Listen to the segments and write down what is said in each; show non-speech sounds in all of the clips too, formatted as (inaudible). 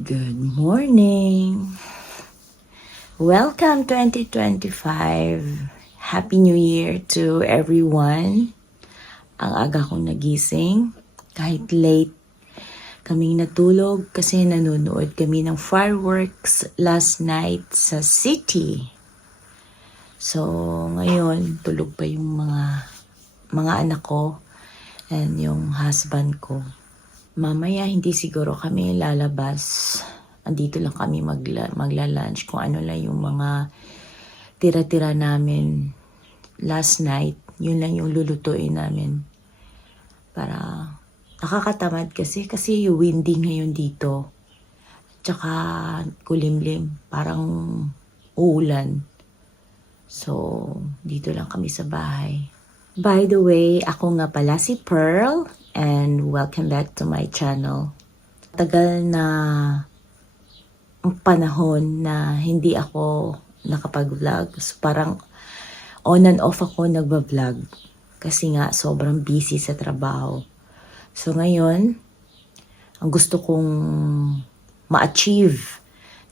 Good morning. Welcome 2025. Happy New Year to everyone. Ang aga kong nagising. Kahit late kaming natulog kasi nanonood kami ng fireworks last night sa city. So, ngayon, tulog pa yung mga mga anak ko and yung husband ko. Mamaya, hindi siguro kami lalabas. Andito lang kami magla, magla-lunch kung ano lang yung mga tira-tira namin last night. Yun lang yung lulutuin namin. Para nakakatamad kasi kasi windy ngayon dito. Tsaka kulimlim. Parang uulan. So, dito lang kami sa bahay. By the way, ako nga pala si Pearl and welcome back to my channel. Tagal na panahon na hindi ako nakapag-vlog. So, parang on and off ako nagba-vlog kasi nga sobrang busy sa trabaho. So ngayon, ang gusto kong ma-achieve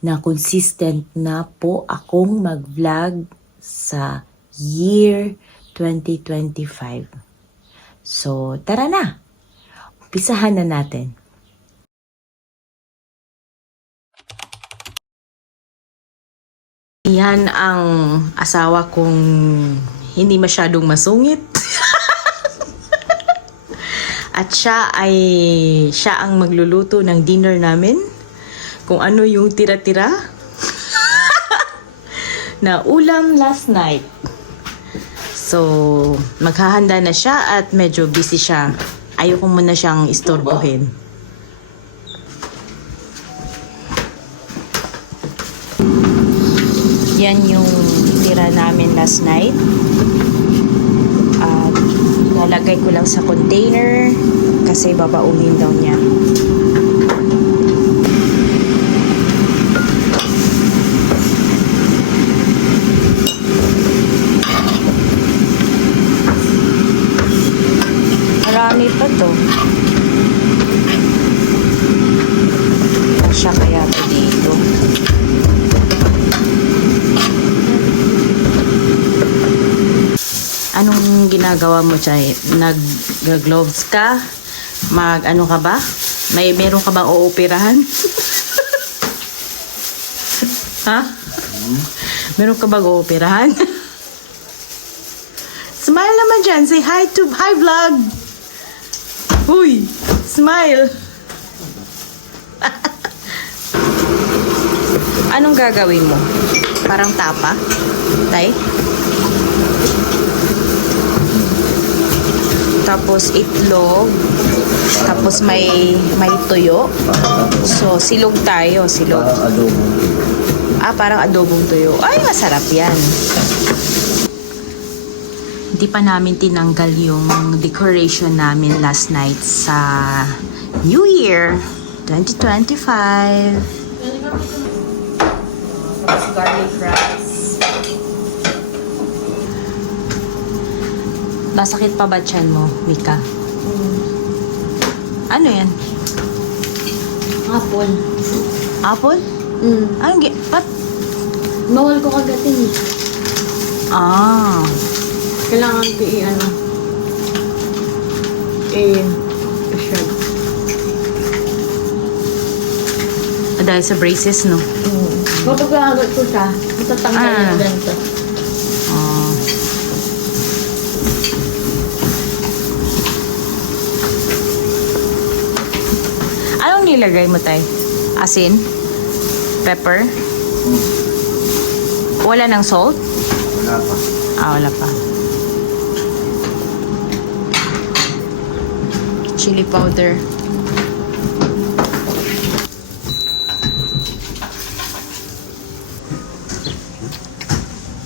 na consistent na po akong mag-vlog sa year 2025. So, tara na! Pisahan na natin. Yan ang asawa kong hindi masyadong masungit. (laughs) At siya ay siya ang magluluto ng dinner namin. Kung ano yung tira-tira (laughs) na ulam last night. So, maghahanda na siya at medyo busy siya. Ayoko muna siyang istorbohin. Yan yung tira namin last night. At lalagay ko lang sa container kasi babaunin daw niya. Marami pa to. Kasya kaya pa dito. Anong ginagawa mo, Chay? Nag-gloves ka? Mag, ano ka ba? May meron ka bang uoperahan? (laughs) ha? Meron ka bang uoperahan? (laughs) Smile naman dyan. Say hi to, hi vlog. Huy, smile. (laughs) Anong gagawin mo? Parang tapa? Tay? Tapos itlog, tapos may may tuyo. So, silog tayo, silog. Parang adobo. Ah, parang adobong tuyo. Ay, masarap yan. Hindi pa namin tinanggal yung decoration namin last night sa New Year 2025. Tapos garlic rice. Masakit pa ba tiyan mo, Mika? Ano yan? Apple. Apple? Mm. Anong gi- Ba't? Bawal ko kagatin eh. Ah. Kailangan ko i-ano. Eh, shred. Ah, Dahil sa braces, no? Mm. Kapag kagat ko siya, matatanggal Ah. yung ganito. Ah. Anong nilagay mo, tay? Asin? Pepper? Wala ng salt? Wala pa. Ah, wala pa. Chili powder.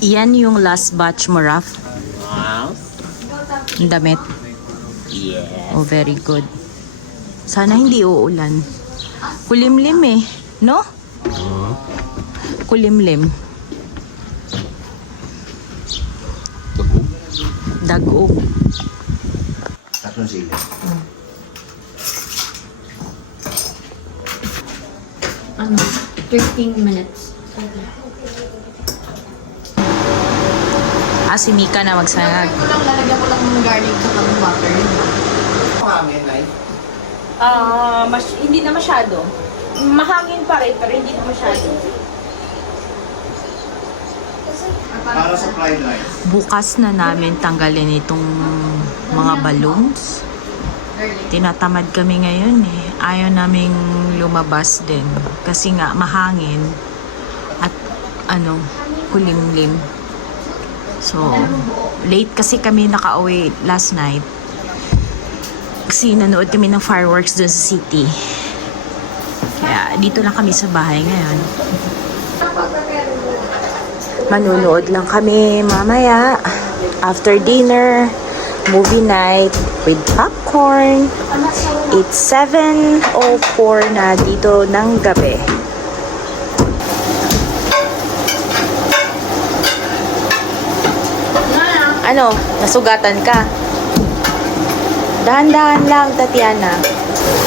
Yan yung last batch mo, Raf. Wow. Ang damit. Yeah. Oh, very good. Sana hindi uulan. Kulimlim eh. No? Kulimlim. Bago. Dagog. Tatlong sila. ano, 13 minutes. Ah, si Mika na magsayag. ko lang, lalagyan ko lang ng garlic sa ng water. Hangin, Nay. Ah, mas- hindi na masyado. Mahangin pa rin, pero hindi na masyado. Para sa fried rice. Bukas na namin tanggalin itong mga balloons. Tinatamad kami ngayon eh. Ayaw naming lumabas din. Kasi nga mahangin at ano, kulimlim. So, late kasi kami nakauwi last night. Kasi nanood kami ng fireworks dun sa city. Kaya dito lang kami sa bahay ngayon. Manunood lang kami mamaya. After dinner, movie night with popcorn. It's 7.04 na dito ng gabi. Ano? Nasugatan ka? Dahan-dahan lang, Tatiana.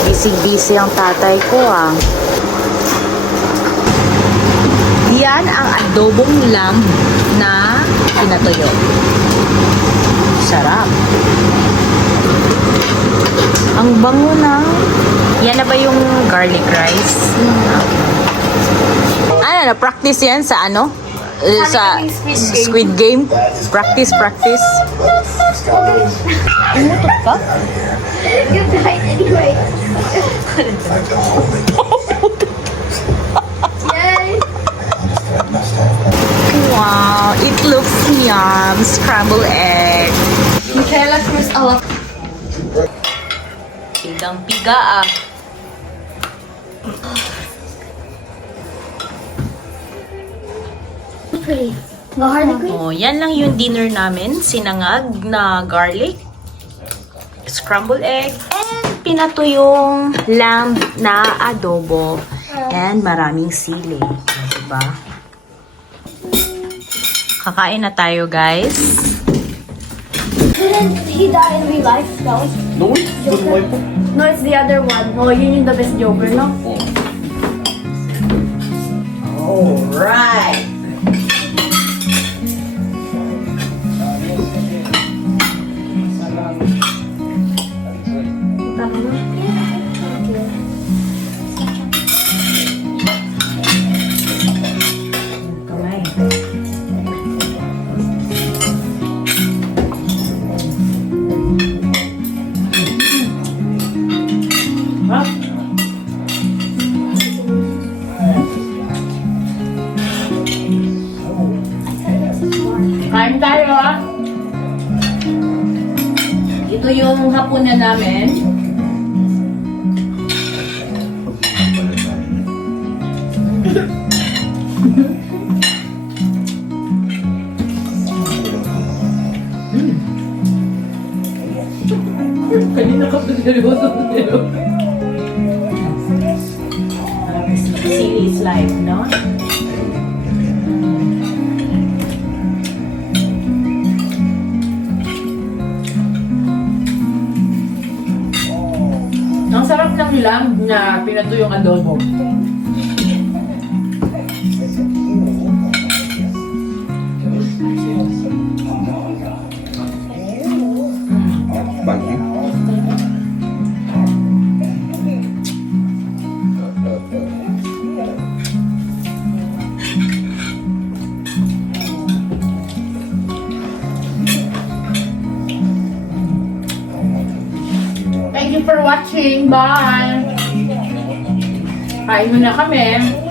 Busy-busy ang tatay ko, ah. Yan ang adobong lamb na pinatuyo. Sarap. Ang bango na. Yan na ba yung garlic rice? Ano na, practice yan sa ano? Eh, sa squid game? Practice, practice. Umutot ka? Good night anyway. Wow, it looks yum. Scrambled egg. Michaela Cruz Alak. Pigang piga ah. Pretty. Garlic cream? Oh, yan lang yung dinner namin. Sinangag na garlic, scrambled egg, and pinatuyong lamb na adobo. And maraming sili. Oh, diba? Kakain na tayo, guys. Didn't he die in real life? Was No, good boy po. No, it's the other one. Oh, yun yung the best Joker, no? Alright. Namin. Kanina ka pinagluto. Silly life, no? Sarap ng lamb na pinatuyong adobo. For watching. Bye! Kain muna kami.